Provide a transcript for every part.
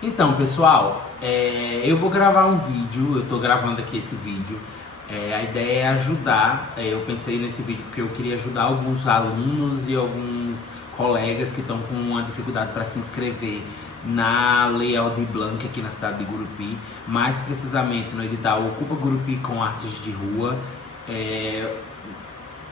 Então, pessoal, eu vou gravar um vídeo, eu tô gravando aqui esse vídeo. A ideia é ajudar, eu pensei nesse vídeo porque eu queria ajudar alguns alunos e alguns colegas que estão com uma dificuldade para se inscrever na Lei Aldir Blanc aqui na cidade de Gurupi, mais precisamente no edital Ocupa Gurupi com Artes de Rua.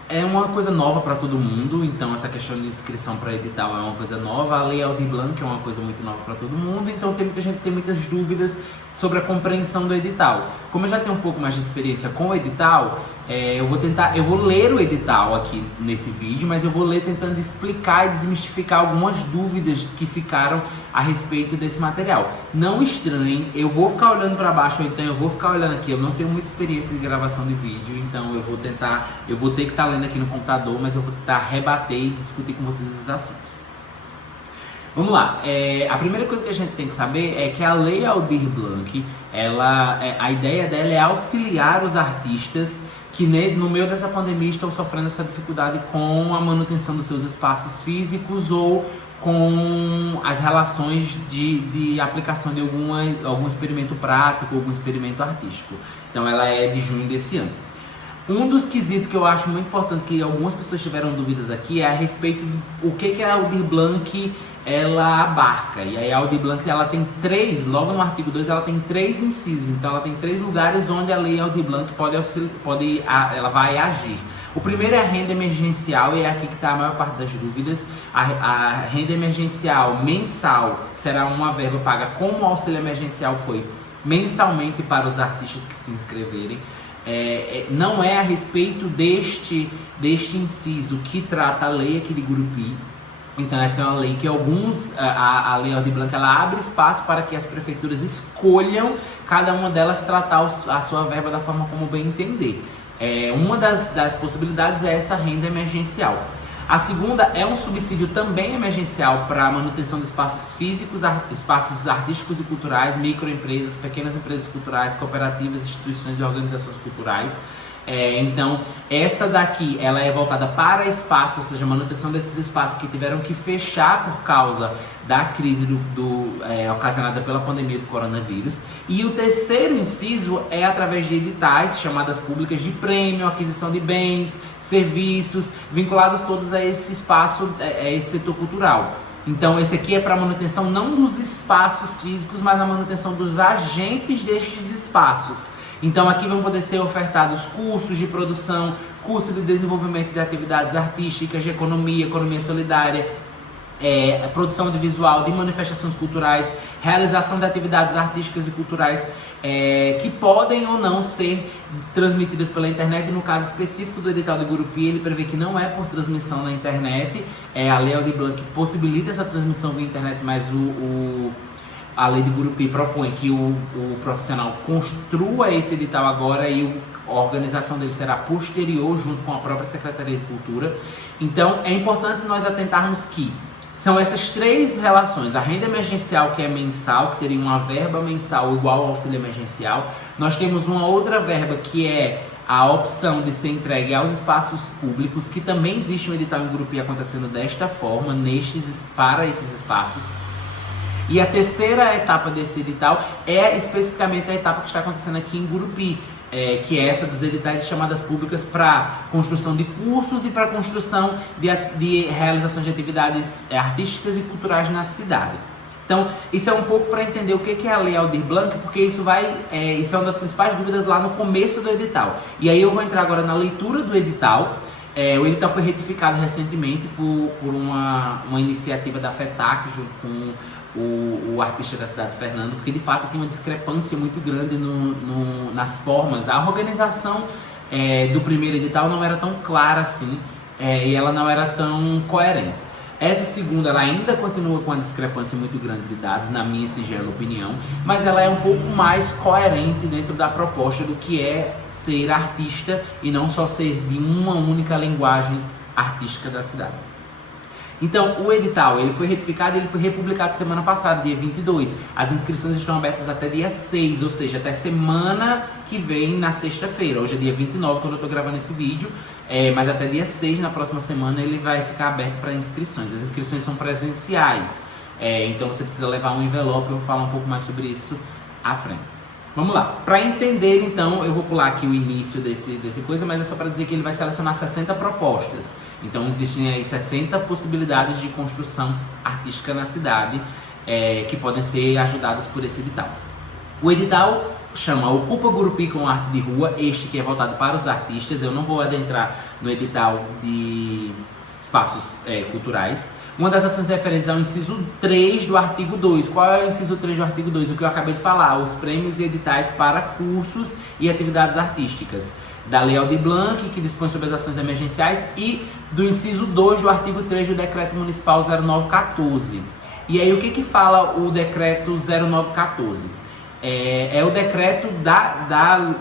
É uma coisa nova para todo mundo, então essa questão de inscrição para edital é uma coisa nova. A Lei Aldir Blanc é uma coisa muito nova para todo mundo, então tem muita gente que tem muitas dúvidas sobre a compreensão do edital. Como eu já tenho um pouco mais de experiência com o edital, eu vou ler o edital aqui nesse vídeo, mas eu vou ler tentando explicar e desmistificar algumas dúvidas que ficaram a respeito desse material. Não estranhem, eu vou ficar olhando para baixo, ou então eu vou ficar olhando aqui. Eu não tenho muita experiência de gravação de vídeo, então eu vou ter que estar lendo aqui no computador, mas eu vou tentar rebater e discutir com vocês esses assuntos. Vamos lá, a primeira coisa que a gente tem que saber é que a Lei Aldir Blanc, a ideia dela é auxiliar os artistas que no meio dessa pandemia estão sofrendo essa dificuldade com a manutenção dos seus espaços físicos ou com as relações de aplicação de algum experimento prático, algum experimento artístico. Então ela é de junho desse ano. Um dos quesitos que eu acho muito importante, que algumas pessoas tiveram dúvidas aqui, é a respeito do que a Aldir Blanc ela abarca. E aí a Aldir Blanc ela tem logo no artigo 2 ela tem 3 incisos, então ela tem 3 lugares onde a Lei Aldir Blanc ela vai agir. O primeiro é a renda emergencial, e é aqui que está a maior parte das dúvidas. A renda emergencial mensal será uma verba paga como o auxílio emergencial foi mensalmente para os artistas que se inscreverem. Não é a respeito deste inciso que trata a lei aqui de Gurupi. Então essa é uma lei que a Lei Aldir Blanc ela abre espaço para que as prefeituras escolham, cada uma delas tratar a sua verba da forma como bem entender. Uma das possibilidades é essa renda emergencial. A segunda é um subsídio também emergencial para a manutenção de espaços físicos, espaços artísticos e culturais, microempresas, pequenas empresas culturais, cooperativas, instituições e organizações culturais. Então, essa daqui, ela é voltada para espaços, ou seja, manutenção desses espaços que tiveram que fechar por causa da crise ocasionada pela pandemia do coronavírus. E o terceiro inciso é através de editais, chamadas públicas de prêmio, aquisição de bens, serviços, vinculados todos a esse espaço, a esse setor cultural. Então, esse aqui é para a manutenção não dos espaços físicos, mas a manutenção dos agentes destes espaços. Então aqui vão poder ser ofertados cursos de produção, curso de desenvolvimento de atividades artísticas, de economia solidária, produção de visual, de manifestações culturais, realização de atividades artísticas e culturais que podem ou não ser transmitidas pela internet. No caso específico do edital de Gurupi, ele prevê que não é por transmissão na internet. A Lei Aldir Blanc possibilita essa transmissão via internet, mas a Lei de Gurupi propõe que o profissional construa esse edital agora e a organização dele será posterior, junto com a própria Secretaria de Cultura. Então, é importante nós atentarmos que são essas 3 relações: a renda emergencial, que é mensal, que seria uma verba mensal igual ao auxílio emergencial. Nós temos uma outra verba que é a opção de ser entregue aos espaços públicos, que também existe um edital em Gurupi acontecendo desta forma, para esses espaços. E a terceira etapa desse edital é especificamente a etapa que está acontecendo aqui em Gurupi, que é essa dos editais chamadas públicas para construção de cursos e para construção de realização de atividades artísticas e culturais na cidade. Então, isso é um pouco para entender o que é a Lei Aldir Blanc, porque isso é uma das principais dúvidas lá no começo do edital. E aí eu vou entrar agora na leitura do edital. O edital foi retificado recentemente por uma iniciativa da FETAC, junto com o artista da cidade, Fernando, porque de fato tem uma discrepância muito grande nas formas. A organização do primeiro edital não era tão clara assim, e ela não era tão coerente. Essa segunda, ela ainda continua com uma discrepância muito grande de dados, na minha singela opinião, mas ela é um pouco mais coerente dentro da proposta do que é ser artista e não só ser de uma única linguagem artística da cidade. Então, o edital ele foi retificado e ele foi republicado semana passada, dia 22. As inscrições estão abertas até dia 6, ou seja, até semana que vem, na sexta-feira. Hoje é dia 29, quando eu estou gravando esse vídeo, mas até dia 6, na próxima semana, ele vai ficar aberto para inscrições. As inscrições são presenciais. Então você precisa levar um envelope, eu vou falar um pouco mais sobre isso à frente. Vamos lá, para entender então, eu vou pular aqui o início desse coisa, mas é só para dizer que ele vai selecionar 60 propostas. Então existem aí 60 possibilidades de construção artística na cidade, que podem ser ajudadas por esse edital. O edital chama Ocupa Gurupi com Arte de Rua, este que é voltado para os artistas. Eu não vou adentrar no edital de espaços culturais. Uma das ações referentes ao inciso 3 do artigo 2. Qual é o inciso 3 do artigo 2? O que eu acabei de falar, os prêmios e editais para cursos e atividades artísticas. Da Lei Aldir Blanc, que dispõe sobre as ações emergenciais, e do inciso 2 do artigo 3 do Decreto Municipal 0914. E aí o que fala o Decreto 0914? É o decreto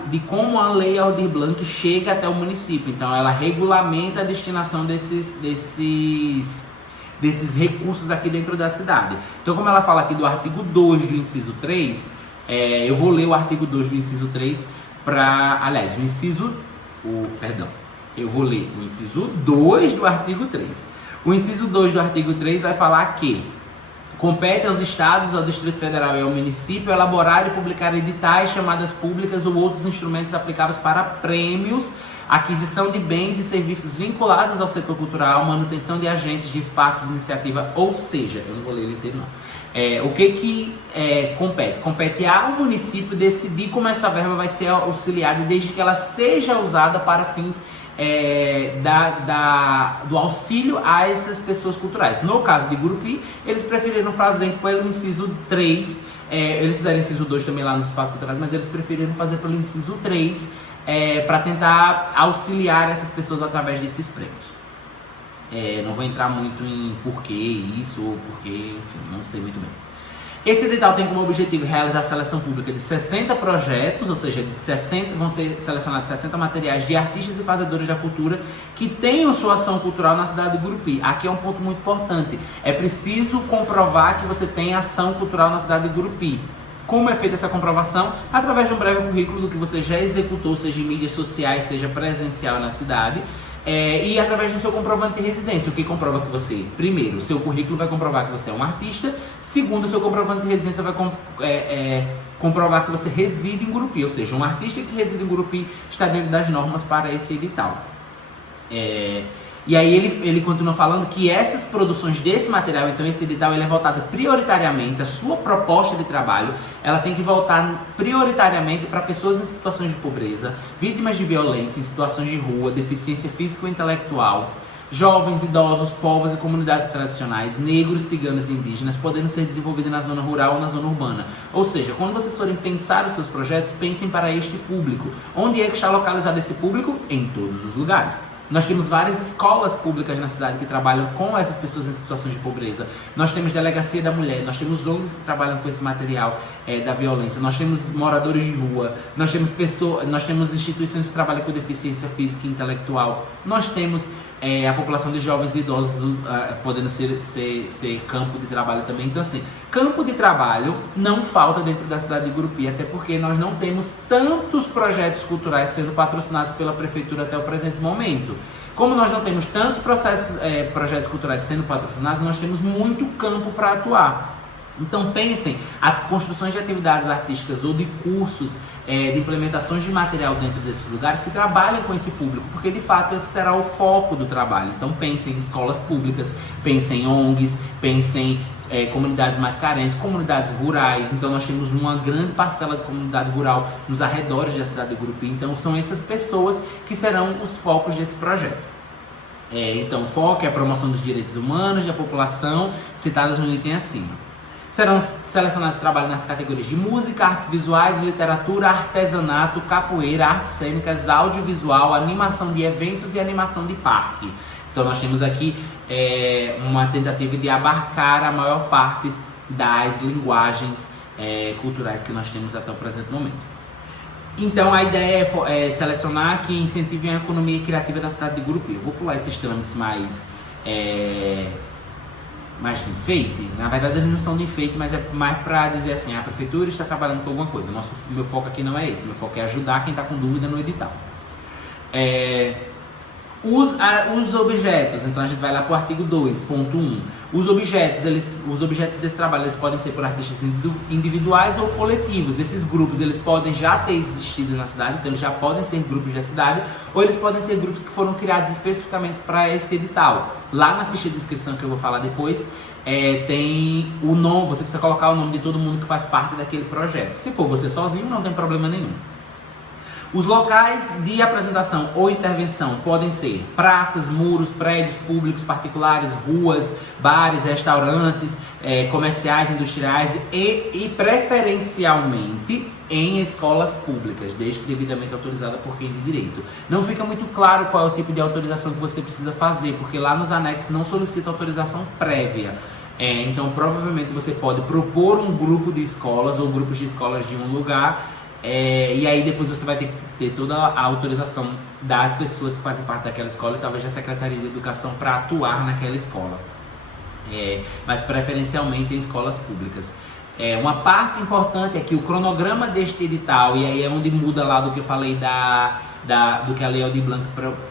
de como a Lei Aldir Blanc chega até o município. Então ela regulamenta a destinação desses recursos aqui dentro da cidade. Então, como ela fala aqui do artigo 2 do inciso 3, eu vou ler o artigo 2 do inciso 3 eu vou ler o inciso 2 do artigo 3. O inciso 2 do artigo 3 vai falar que compete aos estados, ao Distrito Federal e ao município elaborar e publicar editais, chamadas públicas ou outros instrumentos aplicáveis para prêmios, aquisição de bens e serviços vinculados ao setor cultural, manutenção de agentes de espaços de iniciativa, ou seja, eu não vou ler ele inteiro não. O que compete? Compete ao município decidir como essa verba vai ser auxiliada, desde que ela seja usada para fins do auxílio a essas pessoas culturais. No caso de Gurupi, eles preferiram fazer pelo inciso 3, eles fizeram inciso 2 também lá nos espaços culturais, mas eles preferiram fazer pelo inciso 3, para tentar auxiliar essas pessoas através desses prêmios. Não vou entrar muito em porquê isso ou porquê, enfim, não sei muito bem. Esse edital tem como objetivo realizar a seleção pública de 60 projetos, ou seja, vão ser selecionados 60 materiais de artistas e fazedores da cultura que tenham sua ação cultural na cidade de Gurupi. Aqui é um ponto muito importante. É preciso comprovar que você tem ação cultural na cidade de Gurupi. Como é feita essa comprovação? Através de um breve currículo do que você já executou, seja em mídias sociais, seja presencial na cidade, e através do seu comprovante de residência, o que comprova que você, primeiro, o seu currículo vai comprovar que você é um artista, segundo, o seu comprovante de residência vai comprovar que você reside em Gurupi, ou seja, um artista que reside em Gurupi está dentro das normas para esse edital. E aí ele continua falando que essas produções desse material, então esse edital, ele é voltado prioritariamente, a sua proposta de trabalho, ela tem que voltar prioritariamente para pessoas em situações de pobreza, vítimas de violência, em situações de rua, deficiência física ou intelectual, jovens, idosos, povos e comunidades tradicionais, negros, ciganos e indígenas, podendo ser desenvolvida na zona rural ou na zona urbana. Ou seja, quando vocês forem pensar os seus projetos, pensem para este público. Onde é que está localizado esse público? Em todos os lugares. Nós temos várias escolas públicas na cidade que trabalham com essas pessoas em situações de pobreza. Nós temos Delegacia da Mulher, nós temos ONGs que trabalham com esse material da violência, nós temos moradores de rua, nós temos instituições que trabalham com deficiência física e intelectual, nós temos a população de jovens e idosos podendo ser campo de trabalho também. Então assim, campo de trabalho não falta dentro da cidade de Gurupi, até porque nós não temos tantos projetos culturais sendo patrocinados pela prefeitura até o presente momento. Como nós não temos tantos projetos culturais sendo patrocinados, nós temos muito campo para atuar. Então pensem a construções de atividades artísticas ou de cursos, de implementações de material dentro desses lugares que trabalhem com esse público, porque de fato esse será o foco do trabalho. Então pensem em escolas públicas, pensem em ONGs, pensem em comunidades mais carentes, comunidades rurais. Então nós temos uma grande parcela de comunidade rural nos arredores da cidade de Gurupi. Então são essas pessoas que serão os focos desse projeto. Então o foco é a promoção dos direitos humanos da população, citadas no item acima. Serão selecionados trabalhos nas categorias de música, artes visuais, literatura, artesanato, capoeira, artes cênicas, audiovisual, animação de eventos e animação de parque. Então nós temos aqui uma tentativa de abarcar a maior parte das linguagens culturais que nós temos até o presente momento. Então a ideia é selecionar que incentivem a economia criativa da cidade de Gurupi. Eu vou pular esses trâmites mais de enfeite. Na verdade eles não são de enfeite, mas é mais para dizer assim, a prefeitura está trabalhando com alguma coisa. Meu foco aqui não é esse, meu foco é ajudar quem está com dúvida no edital. Os objetos, então a gente vai lá para o artigo 2.1. Os objetos desse trabalho eles podem ser por artistas individuais ou coletivos. Esses grupos eles podem já ter existido na cidade, então eles já podem ser grupos da cidade, ou eles podem ser grupos que foram criados especificamente para esse edital. Lá na ficha de inscrição que eu vou falar depois, tem o nome, você precisa colocar o nome de todo mundo que faz parte daquele projeto. Se for você sozinho, não tem problema nenhum. Os locais de apresentação ou intervenção podem ser praças, muros, prédios públicos particulares, ruas, bares, restaurantes, comerciais, industriais e preferencialmente em escolas públicas, desde que devidamente autorizada por quem de direito. Não fica muito claro qual é o tipo de autorização que você precisa fazer, porque lá nos anexos não solicita autorização prévia. Então provavelmente você pode propor um grupo de escolas ou grupos de escolas de um lugar, e aí depois você vai ter que ter toda a autorização das pessoas que fazem parte daquela escola e talvez da Secretaria de Educação para atuar naquela escola, mas preferencialmente em escolas públicas. Uma parte importante é que o cronograma deste edital, e aí é onde muda lá do que eu falei do que a Lei Aldir Blanc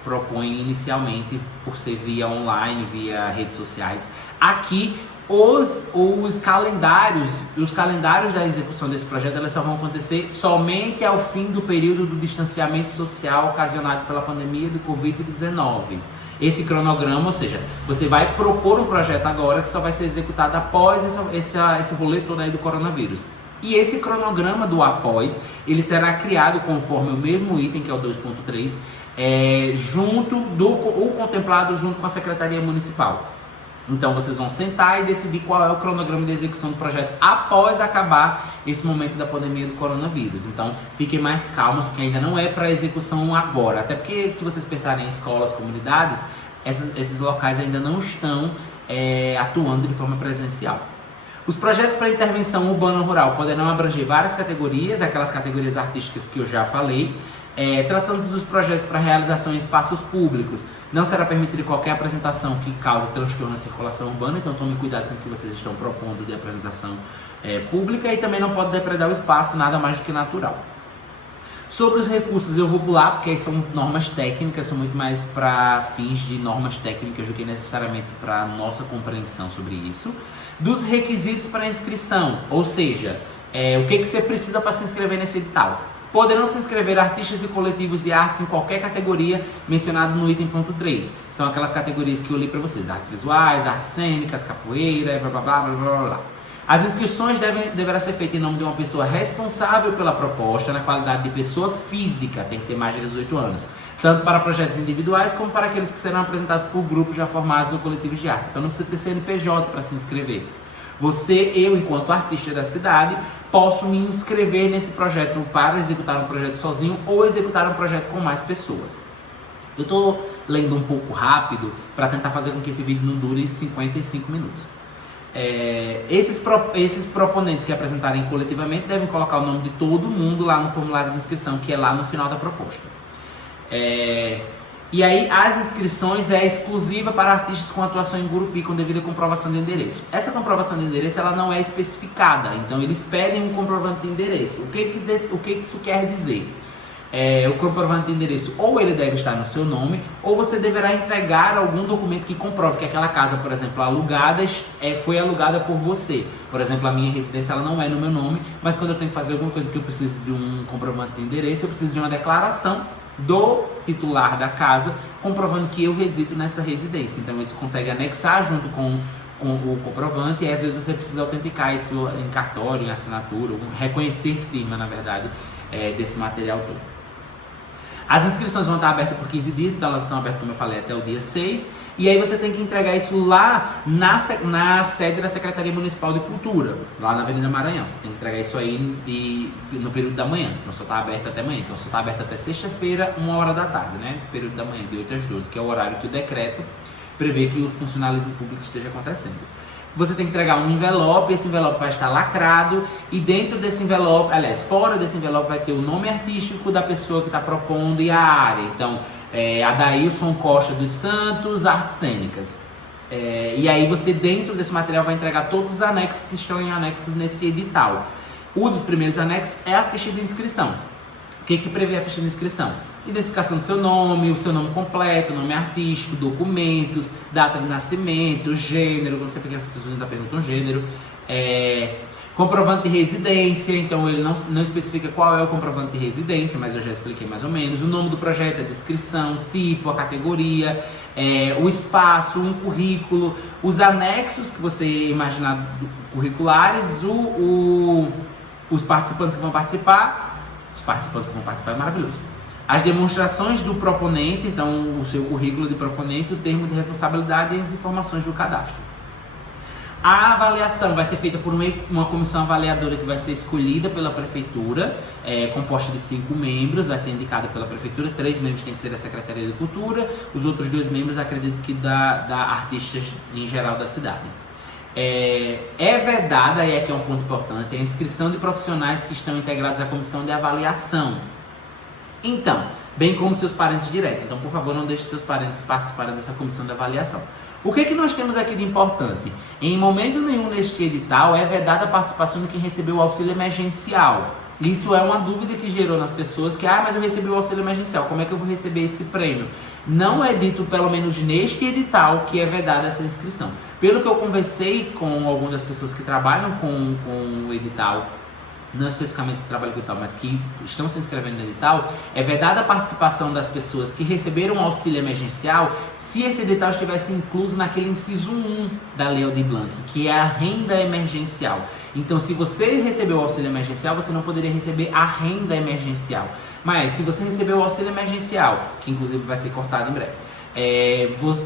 propõe inicialmente, por ser via online, via redes sociais. Aqui os calendários da execução desse projeto elas só vão acontecer somente ao fim do período do distanciamento social ocasionado pela pandemia do Covid-19. Esse cronograma, ou seja, você vai propor um projeto agora que só vai ser executado após esse rolê todo aí do coronavírus. E esse cronograma do após, ele será criado conforme o mesmo item, que é o 2.3, contemplado junto com a Secretaria Municipal. Então vocês vão sentar e decidir qual é o cronograma de execução do projeto após acabar esse momento da pandemia do coronavírus. Então fiquem mais calmos, porque ainda não é para execução agora. Até porque se vocês pensarem em escolas, comunidades, esses locais ainda não estão atuando de forma presencial. Os projetos para intervenção urbana-rural poderão abranger várias categorias, aquelas categorias artísticas que eu já falei. Tratando dos projetos para realização em espaços públicos, não será permitida qualquer apresentação que cause transtorno na circulação urbana, então tome cuidado com o que vocês estão propondo de apresentação pública, e também não pode depredar o espaço, nada mais do que natural. Sobre os recursos eu vou pular, porque são normas técnicas, são muito mais para fins de normas técnicas do que necessariamente para a nossa compreensão sobre isso. Dos requisitos para inscrição, ou seja, o que você precisa para se inscrever nesse edital. Poderão se inscrever artistas e coletivos de artes em qualquer categoria mencionado no item ponto 3. São aquelas categorias que eu li para vocês: artes visuais, artes cênicas, capoeira, blá blá blá blá blá blá. As inscrições deverá ser feitas em nome de uma pessoa responsável pela proposta, na qualidade de pessoa física, tem que ter mais de 18 anos, tanto para projetos individuais como para aqueles que serão apresentados por grupos já formados ou coletivos de arte. Então não precisa ter CNPJ para se inscrever. Eu, enquanto artista da cidade, posso me inscrever nesse projeto para executar um projeto sozinho ou executar um projeto com mais pessoas. Eu estou lendo um pouco rápido para tentar fazer com que esse vídeo não dure 55 minutos. Esses proponentes que apresentarem coletivamente devem colocar o nome de todo mundo lá no formulário de inscrição, que é lá no final da proposta. E aí as inscrições é exclusiva para artistas com atuação em Gurupi com devida comprovação de endereço. Essa comprovação de endereço ela não é especificada, então eles pedem um comprovante de endereço. O que isso quer dizer? O comprovante de endereço ou ele deve estar no seu nome, ou você deverá entregar algum documento que comprove que aquela casa, por exemplo, alugada, foi alugada por você. Por exemplo, a minha residência ela não é no meu nome, mas quando eu tenho que fazer alguma coisa que eu preciso de um comprovante de endereço, eu preciso de uma declaração do titular da casa comprovando que eu resido nessa residência. Então isso consegue anexar junto com o comprovante, e às vezes você precisa autenticar isso em cartório, em assinatura, reconhecer firma, na verdade, desse material todo. As inscrições vão estar abertas por 15 dias, então elas estão abertas, como eu falei, até o dia 6. E aí você tem que entregar isso lá na sede da Secretaria Municipal de Cultura, lá na Avenida Maranhão. Você tem que entregar isso aí no período da manhã, então só está aberto até amanhã. Então só está aberto até sexta-feira, 1h da tarde, né? Período da manhã, de 8 às 12, que é o horário que o decreto prevê que o funcionalismo público esteja acontecendo. Você tem que entregar um envelope, esse envelope vai estar lacrado, e dentro desse envelope, aliás, fora desse envelope vai ter o nome artístico da pessoa que está propondo e a área. Então, Adailson Costa dos Santos, Artes Cênicas. E aí você, dentro desse material, vai entregar todos os anexos que estão em anexos nesse edital. Um dos primeiros anexos é a ficha de inscrição. O que prevê a ficha de inscrição? Identificação do seu nome, o seu nome completo, nome artístico, documentos, data de nascimento, gênero, quando você pega as pessoas ainda perguntam gênero, comprovante de residência, então ele não especifica qual é o comprovante de residência, mas eu já expliquei mais ou menos, o nome do projeto, a descrição, tipo, a categoria, o espaço, um currículo, os anexos que você imaginar curriculares, os participantes que vão participar, é maravilhoso. As demonstrações do proponente, então o seu currículo de proponente, o termo de responsabilidade e as informações do cadastro. A avaliação vai ser feita por uma comissão avaliadora que vai ser escolhida pela prefeitura, composta de 5 membros, vai ser indicada pela prefeitura, 3 membros tem que ser da Secretaria de Cultura, os outros 2 membros acredito que da artistas em geral da cidade. É vedada, e aqui é um ponto importante, a inscrição de profissionais que estão integrados à comissão de avaliação. Então, bem como seus parentes diretos. Então, por favor, não deixe seus parentes participarem dessa comissão de avaliação. O que nós temos aqui de importante? Em momento nenhum neste edital é vedada a participação de quem recebeu o auxílio emergencial. Isso é uma dúvida que gerou nas pessoas que, mas eu recebi o auxílio emergencial, como é que eu vou receber esse prêmio? Não é dito, pelo menos neste edital, que é vedada essa inscrição. Pelo que eu conversei com algumas das pessoas que trabalham com o edital, não especificamente que trabalham com o edital, mas que estão se inscrevendo no edital, é vedada a participação das pessoas que receberam auxílio emergencial se esse edital estivesse incluso naquele inciso 1 da Lei Aldir Blanc, que é a renda emergencial. Então, se você recebeu o auxílio emergencial, você não poderia receber a renda emergencial. Mas, se você recebeu o auxílio emergencial, que inclusive vai ser cortado em breve,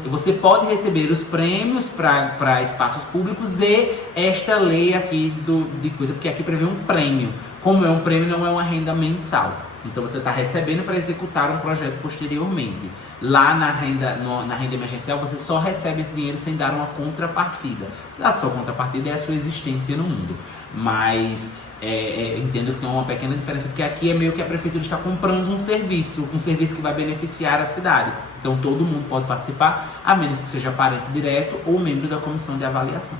você pode receber os prêmios para espaços públicos e esta lei aqui de coisa, porque aqui prevê um prêmio. Como é um prêmio, não é uma renda mensal. Então você está recebendo para executar um projeto posteriormente. Lá na renda emergencial, você só recebe esse dinheiro sem dar uma contrapartida. A sua contrapartida é a sua existência no mundo. Mas entendo que tem uma pequena diferença, porque aqui é meio que a prefeitura está comprando um serviço que vai beneficiar a cidade. Então todo mundo pode participar, a menos que seja parente direto ou membro da comissão de avaliação.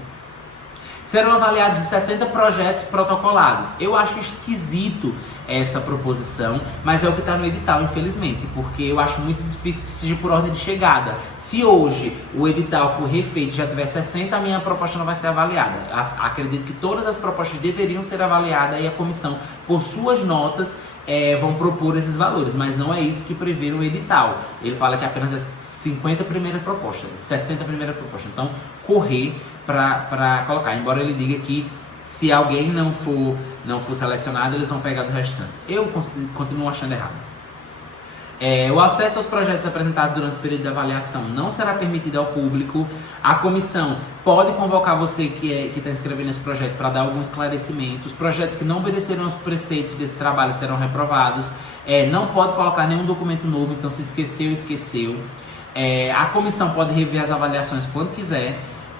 Serão avaliados 60 projetos protocolados. Eu acho esquisito essa proposição, mas é o que está no edital, infelizmente, porque eu acho muito difícil que seja por ordem de chegada. Se hoje o edital for refeito e já tiver 60, a minha proposta não vai ser avaliada. Acredito que todas as propostas deveriam ser avaliadas e a comissão, por suas notas, vão propor esses valores, mas não é isso que prevê o edital. Ele fala que apenas as 50 primeiras propostas, 60 primeiras propostas. Então, correr para colocar, embora ele diga que se alguém não for selecionado, eles vão pegar do restante. Eu continuo achando errado. O acesso aos projetos apresentados durante o período de avaliação não será permitido ao público. A comissão pode convocar você que está inscrevendo nesse projeto para dar algum esclarecimento. Os projetos que não obedeceram aos preceitos desse trabalho serão reprovados. Não pode colocar nenhum documento novo, então se esqueceu. A comissão pode rever as avaliações quando quiser.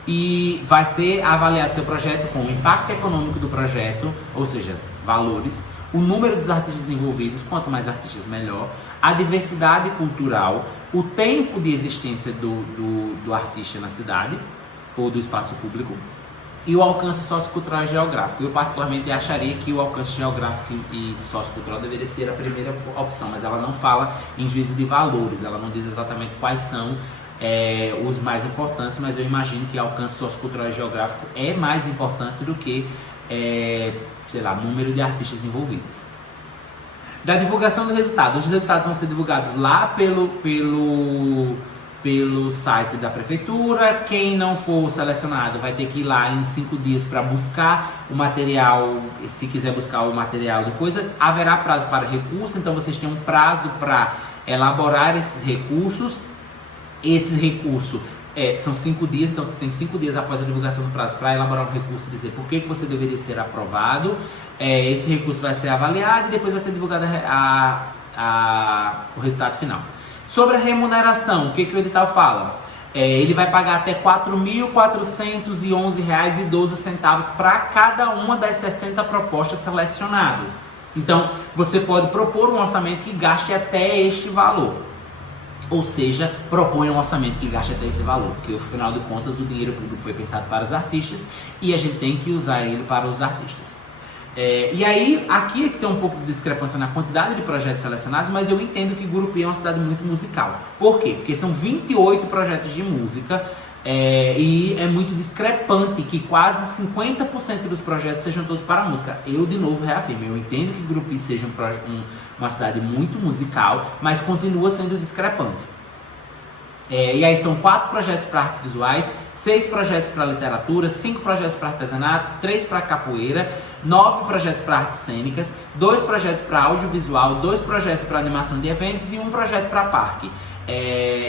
E vai ser avaliado seu projeto com o impacto econômico do projeto, ou seja, valores, o número dos artistas envolvidos, quanto mais artistas melhor, a diversidade cultural, o tempo de existência do artista na cidade ou do espaço público e o alcance sociocultural e geográfico. Eu particularmente acharia que o alcance geográfico e sociocultural deveria ser a primeira opção, mas ela não fala em juízo de valores, ela não diz exatamente quais são os mais importantes, mas eu imagino que alcance sociocultural e geográfico é mais importante do que, número de artistas envolvidos. Da divulgação do resultado. Os resultados vão ser divulgados lá pelo site da prefeitura. Quem não for selecionado vai ter que ir lá em 5 dias para buscar o material, se quiser buscar o material de coisa. Haverá prazo para recurso, então vocês têm um prazo para elaborar esses recursos. Esse recurso são 5 dias, então você tem 5 dias após a divulgação do prazo para elaborar um recurso e dizer por que você deveria ser aprovado. Esse recurso vai ser avaliado e depois vai ser divulgado o resultado final. Sobre a remuneração, o que o edital fala? Ele vai pagar até R$ 4.411,12 para cada uma das 60 propostas selecionadas. Então, você pode propor um orçamento que gaste até este valor. Ou seja, propõe um orçamento que gaste até esse valor, porque afinal de contas o dinheiro público foi pensado para os artistas e a gente tem que usar ele para os artistas. E aí, aqui é que tem um pouco de discrepância na quantidade de projetos selecionados, mas eu entendo que Gurupi é uma cidade muito musical. Por quê? Porque são 28 projetos de música, e é muito discrepante que quase 50% dos projetos sejam todos para a música. Eu, de novo, reafirmo, eu entendo que Gurupi seja uma cidade muito musical, mas continua sendo discrepante. E aí são 4 projetos para artes visuais, 6 projetos para literatura, 5 projetos para artesanato, 3 para capoeira, 9 projetos para artes cênicas, 2 projetos para audiovisual, 2 projetos para animação de eventos e 1 projeto para parque.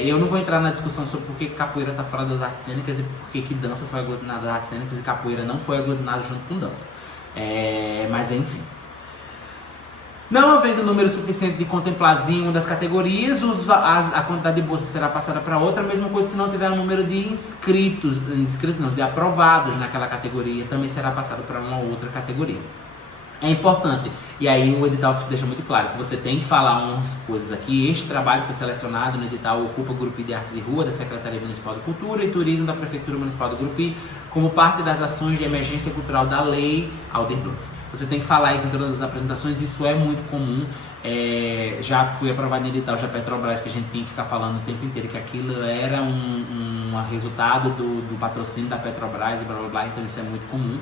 Eu não vou entrar na discussão sobre por que capoeira está fora das artes cênicas e por que dança foi aglutinada das artes cênicas e capoeira não foi aglutinada junto com dança. Mas enfim. Não havendo número suficiente de contemplados em uma das categorias, a quantidade de bolsas será passada para outra. A mesma coisa se não tiver um número de de aprovados naquela categoria, também será passado para uma outra categoria. É importante, e aí o edital deixa muito claro que você tem que falar umas coisas aqui. Este trabalho foi selecionado no edital Ocupa Gurupi de Artes e Rua da Secretaria Municipal de Cultura e Turismo da Prefeitura Municipal de Gurupi como parte das ações de emergência cultural da Lei Aldir Blanc. Você tem que falar isso em todas as apresentações, isso é muito comum. Já foi aprovado em edital da Petrobras, que a gente tinha que ficar falando o tempo inteiro que aquilo era um resultado do patrocínio da Petrobras e blá blá blá, então isso é muito comum.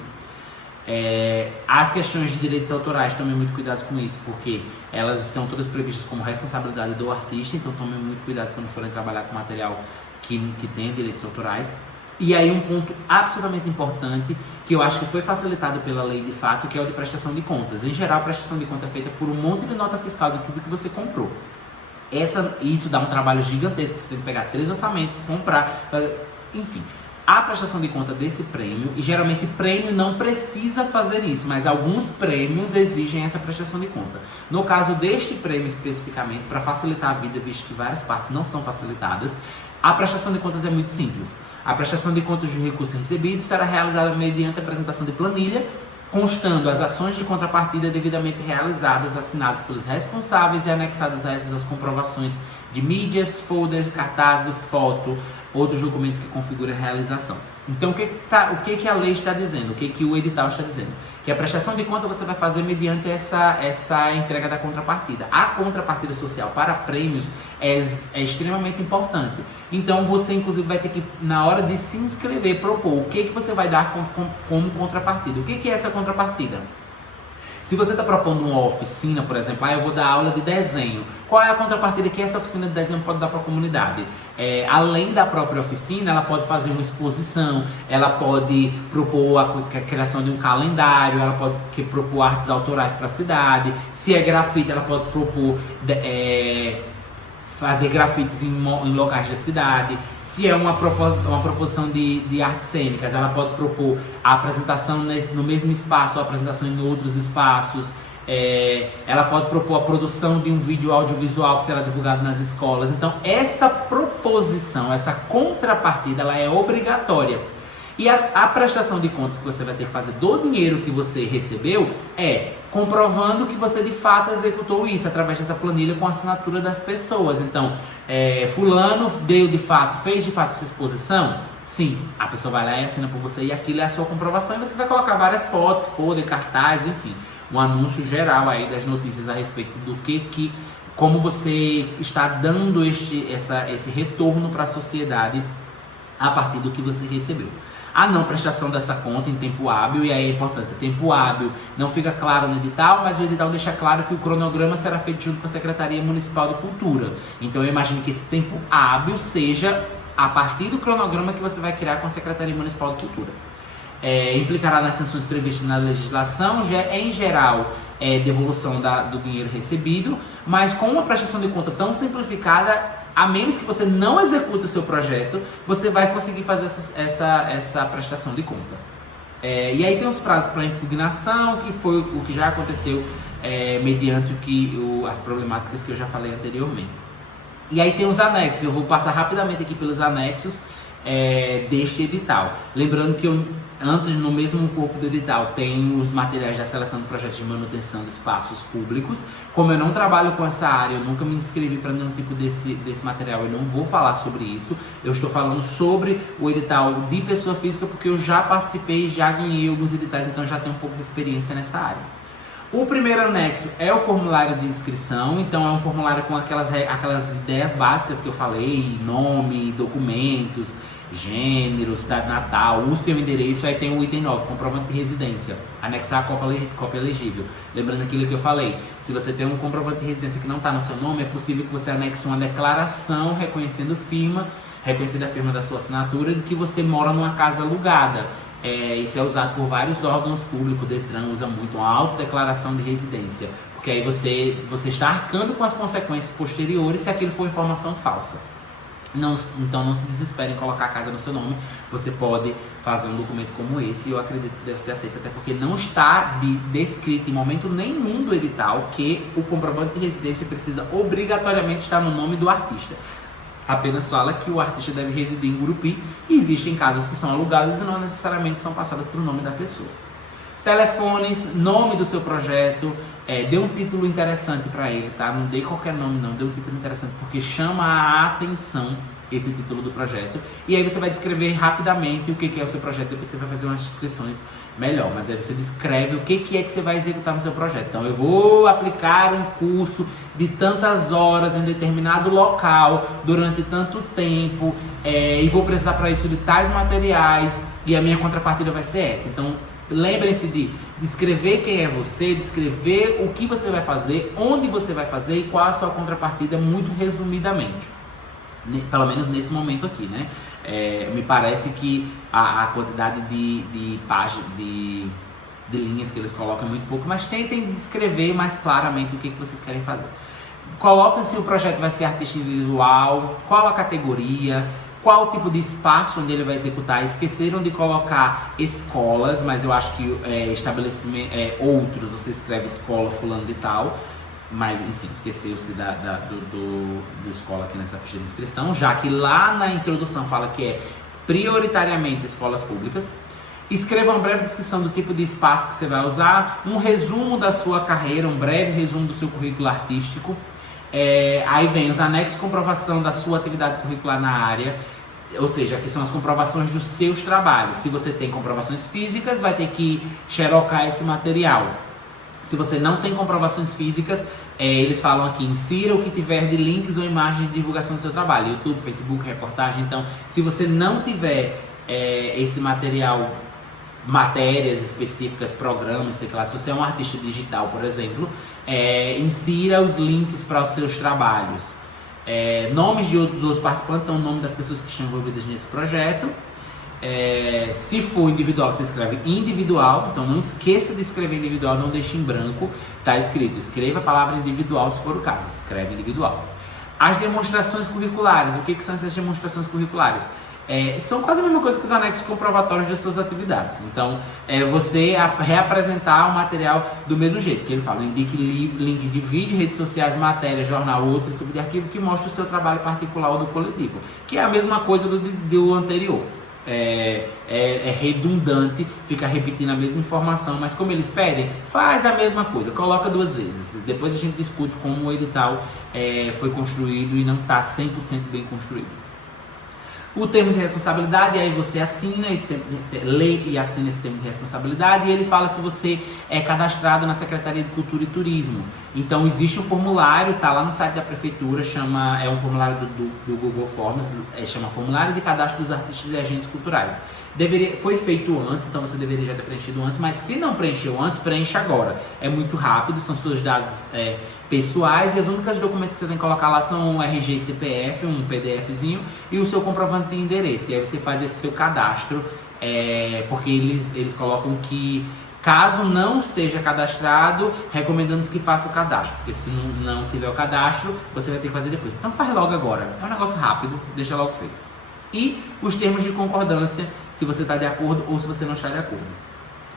As questões de direitos autorais, tomem muito cuidado com isso, porque elas estão todas previstas como responsabilidade do artista, então tomem muito cuidado quando forem trabalhar com material que tem direitos autorais. E aí um ponto absolutamente importante, que eu acho que foi facilitado pela lei de fato, que é o de prestação de contas. Em geral, a prestação de conta é feita por um monte de nota fiscal de tudo que você comprou. Isso dá um trabalho gigantesco, você tem que pegar 3 orçamentos, comprar, enfim. A prestação de conta desse prêmio, e geralmente prêmio não precisa fazer isso, mas alguns prêmios exigem essa prestação de conta. No caso deste prêmio especificamente, para facilitar a vida, visto que várias partes não são facilitadas, a prestação de contas é muito simples. A prestação de contas do recurso recebido será realizada mediante a apresentação de planilha, constando as ações de contrapartida devidamente realizadas, assinadas pelos responsáveis e anexadas a essas as comprovações de mídias, folder, cartaz, foto, outros documentos que configuram a realização. Então, o que a lei está dizendo? O que o edital está dizendo? Que a prestação de conta você vai fazer mediante essa entrega da contrapartida. A contrapartida social para prêmios é extremamente importante. Então, você, inclusive, vai ter que, na hora de se inscrever, propor o que você vai dar como contrapartida. O que é essa contrapartida? Se você está propondo uma oficina, por exemplo, eu vou dar aula de desenho. Qual é a contrapartida que essa oficina de desenho pode dar para a comunidade? Além da própria oficina, ela pode fazer uma exposição, ela pode propor a criação de um calendário, ela pode propor artes autorais para a cidade. Se é grafite, ela pode propor fazer grafites em locais da cidade. Se é uma proposição de artes cênicas, ela pode propor a apresentação no mesmo espaço, a apresentação em outros espaços. Ela pode propor a produção de um vídeo audiovisual que será divulgado nas escolas. Então, essa proposição, essa contrapartida, ela é obrigatória. E a prestação de contas que você vai ter que fazer do dinheiro que você recebeu é comprovando que você de fato executou isso através dessa planilha com a assinatura das pessoas. Então, fulano fez de fato essa exposição? Sim, a pessoa vai lá e assina por você e aquilo é a sua comprovação e você vai colocar várias fotos, folder, cartaz, enfim, um anúncio geral aí das notícias a respeito do como você está dando esse retorno para a sociedade a partir do que você recebeu. A não prestação dessa conta em tempo hábil, e aí é importante, tempo hábil não fica claro no edital, mas o edital deixa claro que o cronograma será feito junto com a Secretaria Municipal de Cultura. Então eu imagino que esse tempo hábil seja a partir do cronograma que você vai criar com a Secretaria Municipal de Cultura. Implicará nas sanções previstas na legislação, em geral, devolução do dinheiro recebido, mas com uma prestação de conta tão simplificada, a menos que você não execute o seu projeto, você vai conseguir fazer essa prestação de conta. E aí tem os prazos para impugnação, que foi o que já aconteceu mediante as problemáticas que eu já falei anteriormente. E aí tem os anexos, eu vou passar rapidamente aqui pelos anexos deste edital. Lembrando que Antes, no mesmo corpo do edital, tem os materiais da seleção de projetos de manutenção de espaços públicos. Como eu não trabalho com essa área, eu nunca me inscrevi para nenhum tipo desse material, eu não vou falar sobre isso. Eu estou falando sobre o edital de pessoa física, porque eu já participei, já ganhei alguns editais, então já tenho um pouco de experiência nessa área. O primeiro anexo é o formulário de inscrição, então é um formulário com aquelas ideias básicas que eu falei, nome, documentos, gênero, cidade natal, o seu endereço. Aí tem o item 9, comprovante de residência, anexar a cópia elegível. Lembrando aquilo que eu falei, se você tem um comprovante de residência que não está no seu nome, é possível que você anexe uma declaração reconhecendo a firma da sua assinatura de que você mora numa casa alugada. Isso é usado por vários órgãos públicos, o Detran usa muito uma autodeclaração de residência, porque aí você está arcando com as consequências posteriores se aquilo for informação falsa. Então não se desespere em colocar a casa no seu nome, você pode fazer um documento como esse, e eu acredito que deve ser aceito, até porque não está descrito em momento nenhum do edital que o comprovante de residência precisa obrigatoriamente estar no nome do artista. Apenas fala que o artista deve residir em Gurupi, e existem casas que são alugadas e não necessariamente são passadas para o nome da pessoa. Telefones, nome do seu projeto, dê um título interessante para ele, tá? Não dê qualquer nome não, dê um título interessante, porque chama a atenção esse título do projeto. E aí você vai descrever rapidamente o que é o seu projeto, depois você vai fazer umas descrições melhor, mas aí você descreve o que é que você vai executar no seu projeto. Então, eu vou aplicar um curso de tantas horas em determinado local, durante tanto tempo, e vou precisar para isso de tais materiais, e a minha contrapartida vai ser essa. Então, lembre-se de descrever quem é você, descrever o que você vai fazer, onde você vai fazer e qual a sua contrapartida, muito resumidamente. Pelo menos nesse momento aqui, né? Me parece que a quantidade de páginas, de linhas que eles colocam é muito pouco, mas tentem descrever mais claramente o que vocês querem fazer. Coloquem se o projeto vai ser artista individual, qual a categoria, qual o tipo de espaço onde ele vai executar. Esqueceram de colocar escolas, mas eu acho que estabelecimento, outros, você escreve escola fulano de tal. Mas, enfim, esqueceu-se do escola aqui nessa ficha de inscrição, já que lá na introdução fala que é prioritariamente escolas públicas. Escreva uma breve descrição do tipo de espaço que você vai usar, um resumo da sua carreira, um breve resumo do seu currículo artístico. Aí vem os anexos de comprovação da sua atividade curricular na área, ou seja, aqui são as comprovações dos seus trabalhos. Se você tem comprovações físicas, vai ter que xerocar esse material. Se você não tem comprovações físicas, eles falam aqui, insira o que tiver de links ou imagens de divulgação do seu trabalho, YouTube, Facebook, reportagem. Então, se você não tiver esse material, matérias específicas, programas, não sei o que lá, se você é um artista digital, por exemplo, insira os links para os seus trabalhos. Nomes de outros participantes, então o nome das pessoas que estão envolvidas nesse projeto. Se for individual, você escreve individual, então não esqueça de escrever individual, não deixe em branco, tá escrito, escreva a palavra individual se for o caso, escreve individual. As demonstrações curriculares, o que são essas demonstrações curriculares? São quase a mesma coisa que os anexos comprovatórios de suas atividades. Então, você reapresentar o material do mesmo jeito, que ele fala, indique links de vídeo, redes sociais, matéria, jornal, outro tipo de arquivo que mostre o seu trabalho particular ou do coletivo, que é a mesma coisa do anterior. Redundante, fica repetindo a mesma informação, mas como eles pedem, faz a mesma coisa, coloca 2 vezes. Depois a gente discute como o edital foi construído e não está 100% bem construído. O termo de responsabilidade, aí você assina lê e assina esse termo de responsabilidade, e ele fala se você é cadastrado na Secretaria de Cultura e Turismo. Então existe um formulário, tá lá no site da prefeitura, é um formulário do Google Forms, chama Formulário de Cadastro dos Artistas e Agentes Culturais. Foi feito antes, então você deveria já ter preenchido antes, mas se não preencheu antes, preencha agora. É muito rápido, são seus dados pessoais, e as únicas documentos que você tem que colocar lá são um RG e CPF, um PDFzinho, e o seu comprovante de endereço. E aí você faz esse seu cadastro, porque eles colocam que, caso não seja cadastrado, recomendamos que faça o cadastro, porque se não tiver o cadastro, você vai ter que fazer depois. Então faz logo agora, é um negócio rápido, deixa logo feito. E os termos de concordância, se você está de acordo ou se você não está de acordo.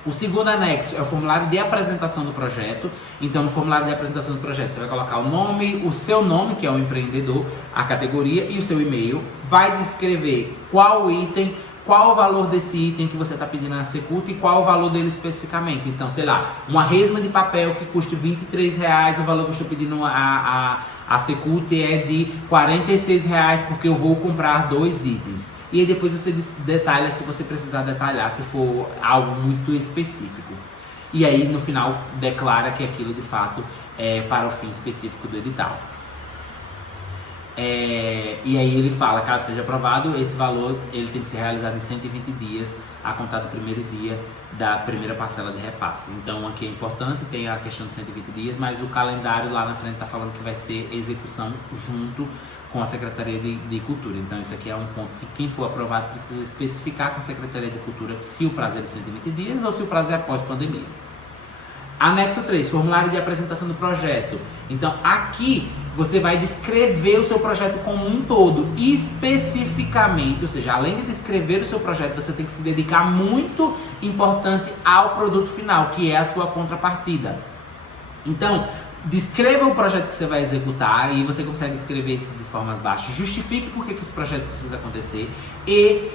O segundo anexo é o formulário de apresentação do projeto. Então, no formulário de apresentação do projeto, você vai colocar o nome, o seu nome, que é o empreendedor, a categoria e o seu e-mail. Vai descrever qual item, qual o valor desse item que você está pedindo na Secult e qual o valor dele especificamente. Então, sei lá, uma resma de papel que custa R$23, o valor que eu estou pedindo a Secult é de R$46 porque eu vou comprar 2 itens. E aí depois você detalha se você precisar detalhar, se for algo muito específico. E aí no final declara que aquilo de fato é para o fim específico do edital. E aí ele fala, caso seja aprovado, esse valor ele tem que ser realizado em 120 dias a contar do primeiro dia da primeira parcela de repasse. Então aqui é importante, tem a questão de 120 dias, mas o calendário lá na frente está falando que vai ser execução junto com a Secretaria de Cultura. Então isso aqui é um ponto que quem for aprovado precisa especificar com a Secretaria de Cultura se o prazo é de 120 dias ou se o prazo é após pandemia. Anexo 3, formulário de apresentação do projeto. Então aqui você vai descrever o seu projeto como um todo, especificamente, ou seja, além de descrever o seu projeto, você tem que se dedicar muito importante ao produto final, que é a sua contrapartida. Então, descreva o projeto que você vai executar e você consegue escrever isso de formas baixas. Justifique por que esse projeto precisa acontecer e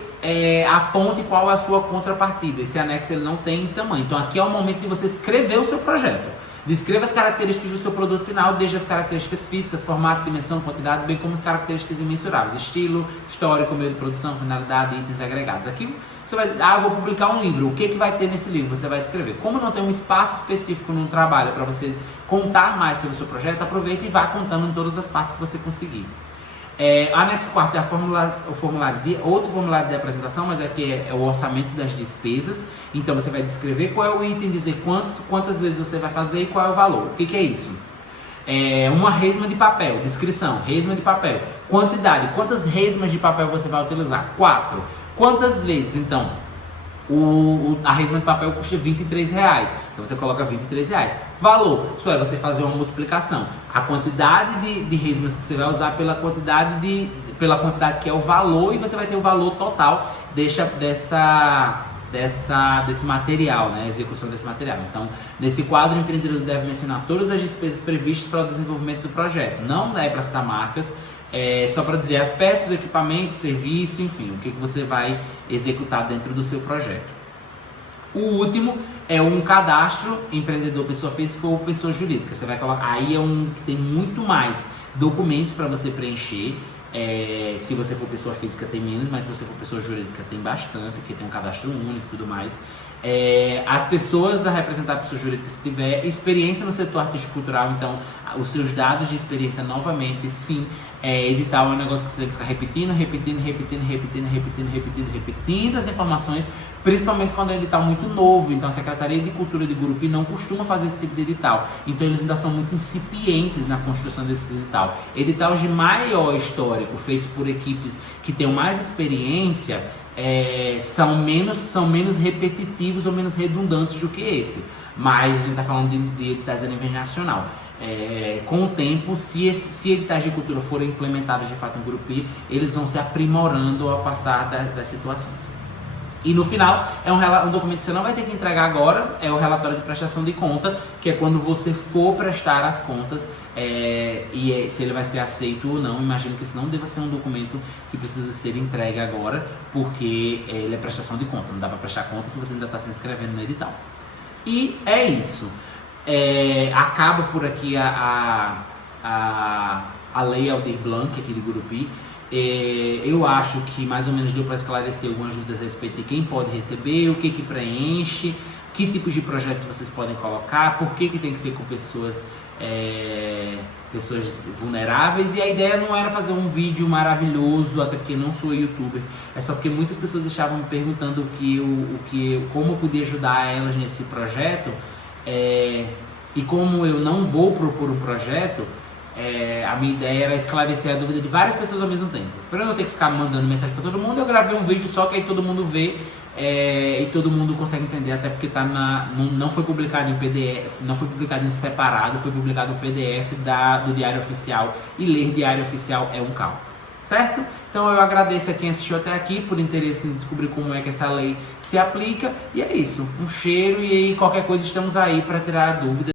aponte qual é a sua contrapartida. Esse anexo ele não tem tamanho. Então aqui é o momento de você escrever o seu projeto. Descreva as características do seu produto final, desde as características físicas, formato, dimensão, quantidade, bem como as características imensuráveis, estilo, histórico, meio de produção, finalidade, itens agregados. Aqui você vai, vou publicar um livro, o que vai ter nesse livro? Você vai descrever. Como não tem um espaço específico no trabalho para você contar mais sobre o seu projeto, aproveita e vá contando em todas as partes que você conseguir. Anexo 4 é outro formulário de apresentação, mas aqui é o orçamento das despesas. Então você vai descrever qual é o item, dizer quantas vezes você vai fazer e qual é o valor. O que é isso? Uma resma de papel, descrição, resma de papel, quantidade, quantas resmas de papel você vai utilizar? 4. Quantas vezes? Então, a resma de papel custa R$23, então você coloca R$23. Valor, isso é você fazer uma multiplicação, a quantidade de resmas que você vai usar pela quantidade que é o valor, e você vai ter o valor total desse material, né? Execução desse material. Então, nesse quadro, o empreendedor deve mencionar todas as despesas previstas para o desenvolvimento do projeto. Não é para citar marcas, só para dizer as peças, o equipamento, serviço, enfim, o que você vai executar dentro do seu projeto. O último é um cadastro empreendedor pessoa física ou pessoa jurídica. Você vai colocar, aí é um que tem muito mais documentos para você preencher. Se você for pessoa física tem menos, mas se você for pessoa jurídica tem bastante, porque tem um cadastro único e tudo mais. As pessoas a representar a pessoa jurídica, se tiver experiência no setor artístico cultural, então os seus dados de experiência novamente, sim. Edital é um negócio que você tem que ficar repetindo as informações, principalmente quando é um edital muito novo. Então a Secretaria de Cultura de Gurupi não costuma fazer esse tipo de edital, então eles ainda são muito incipientes na construção desse edital. Editais de maior histórico, feitos por equipes que tenham mais experiência, são menos repetitivos ou menos redundantes do que esse. Mas a gente está falando de editais a nível nacional. Com o tempo, se editais de cultura forem implementados de fato em Gurupi, eles vão se aprimorando ao passar das situações. E no final, é um documento que você não vai ter que entregar agora, é o relatório de prestação de conta, que é quando você for prestar as contas, se ele vai ser aceito ou não. Imagino que esse não deva ser um documento que precisa ser entregue agora, porque ele é prestação de conta, não dá para prestar conta se você ainda está se inscrevendo no edital. E é isso. Acaba por aqui a Lei Aldir Blanc aqui de Gurupi. Eu acho que mais ou menos deu para esclarecer algumas dúvidas a respeito de quem pode receber, o que preenche, que tipos de projetos vocês podem colocar, por que tem que ser com pessoas vulneráveis. E a ideia não era fazer um vídeo maravilhoso, até porque não sou youtuber, é só porque muitas pessoas estavam me perguntando como eu podia ajudar elas nesse projeto. E como eu não vou propor um projeto, a minha ideia era esclarecer a dúvida de várias pessoas ao mesmo tempo. Para eu não ter que ficar mandando mensagem para todo mundo, eu gravei um vídeo só que aí todo mundo vê e todo mundo consegue entender, até porque não foi publicado em PDF, não foi publicado em separado, foi publicado o PDF do Diário Oficial, e ler Diário Oficial é um caos. Certo? Então eu agradeço a quem assistiu até aqui por interesse em descobrir como é que essa lei se aplica. E é isso. Um cheiro, e aí qualquer coisa estamos aí para tirar dúvidas.